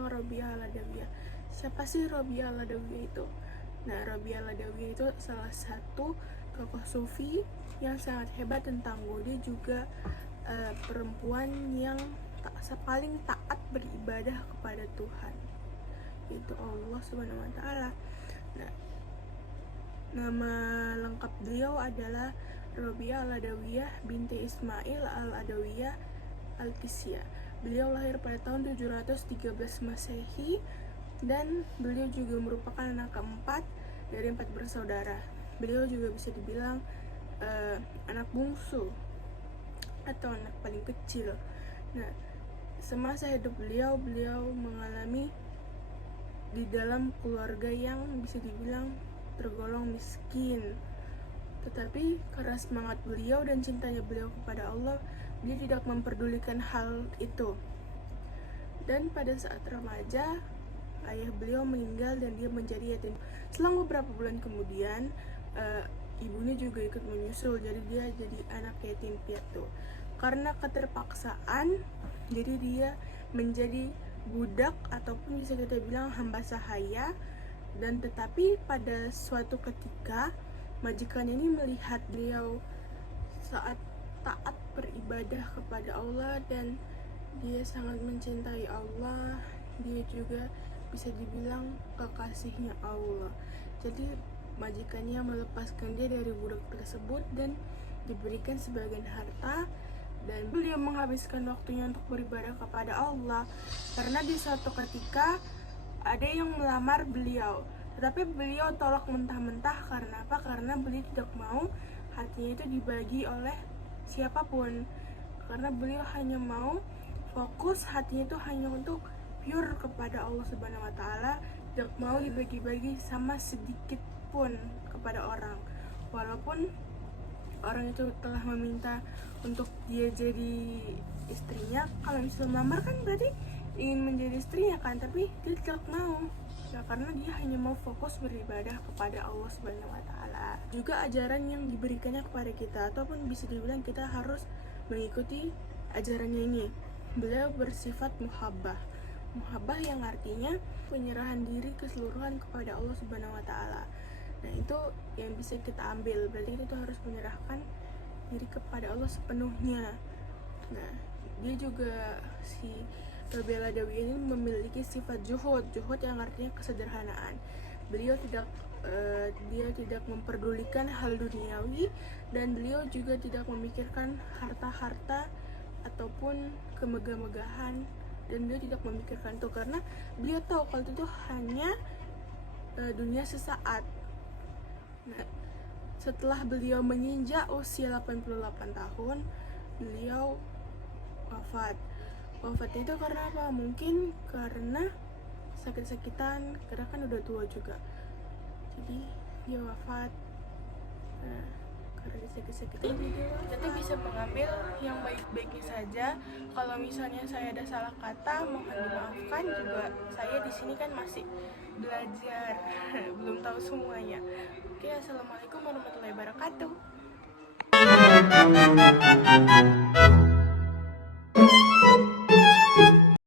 tentang Robiah Al-Adawiyah. Siapa sih Robiah Al-Adawiyah itu? Nah, Robiah Al-Adawiyah itu salah satu tokoh sufi yang sangat hebat dan tangguh. Dia juga perempuan yang paling taat beribadah kepada Tuhan, yaitu Allah Subhanahu wa taala. Nah, nama lengkap beliau adalah Robiah Al-Adawiyah binti Ismail Al-Adawiyah Al-Kisya. Beliau lahir pada tahun 713 Masehi dan beliau juga merupakan anak keempat dari 4 bersaudara. Beliau juga bisa dibilang anak bungsu atau anak paling kecil. Nah, semasa hidup beliau mengalami di dalam keluarga yang bisa dibilang tergolong miskin. Tetapi karena semangat beliau dan cintanya beliau kepada Allah, dia tidak memperdulikan hal itu. Dan pada saat remaja, ayah beliau meninggal dan dia menjadi yatim. Selang beberapa bulan kemudian, ibunya juga ikut menyusul, jadi dia jadi anak yatim piatu. Karena keterpaksaan, jadi dia menjadi budak ataupun bisa kita bilang hamba sahaya. Dan tetapi pada suatu ketika majikannya ini melihat beliau saat taat beribadah kepada Allah dan dia sangat mencintai Allah, dia juga bisa dibilang kekasihnya Allah. Jadi majikannya melepaskan dia dari budak tersebut dan diberikan sebagian harta, dan beliau menghabiskan waktunya untuk beribadah kepada Allah. Karena di suatu ketika ada yang melamar beliau, tetapi beliau tolak mentah-mentah. Karena apa? Karena beliau tidak mau hatinya itu dibagi oleh siapapun, karena beliau hanya mau fokus hatinya itu hanya untuk pure kepada Allah Subhanahu wa taala, tidak mau dibagi-bagi sama sedikit pun kepada orang. Walaupun orang itu telah meminta untuk dia jadi istrinya, kalau misalnya melamar kan berarti ingin menjadi istrinya kan, tapi dia tidak mau. Ya, karena dia hanya mau fokus beribadah kepada Allah Subhanahu wa taala. Juga ajaran yang diberikannya kepada kita, ataupun bisa dibilang kita harus mengikuti ajarannya ini. Beliau bersifat muhabbah. Muhabbah yang artinya penyerahan diri keseluruhan kepada Allah Subhanahu wa taala. Nah, itu yang bisa kita ambil. Berarti kita harus menyerahkan diri kepada Allah sepenuhnya. Nah, dia juga si Robiah Al-Adawiyah ini memiliki sifat juhud yang artinya kesederhanaan. Beliau dia tidak memperdulikan hal duniawi, dan beliau juga tidak memikirkan harta-harta ataupun kemegah-megahan, dan beliau tidak memikirkan itu karena beliau tahu kalau itu hanya dunia sesaat. Nah, setelah beliau menginjak usia 88 tahun, beliau wafat. Wafat itu karena apa? Mungkin karena sakit-sakitan, karena kan udah tua juga. Jadi dia wafat karena sakit-sakitan. Kita bisa mengambil yang baik-baiknya saja. Kalau misalnya saya ada salah kata, mohon dimaafkan. Juga saya di sini kan masih belajar, belum tahu semuanya. Oke, assalamualaikum warahmatullahi wabarakatuh.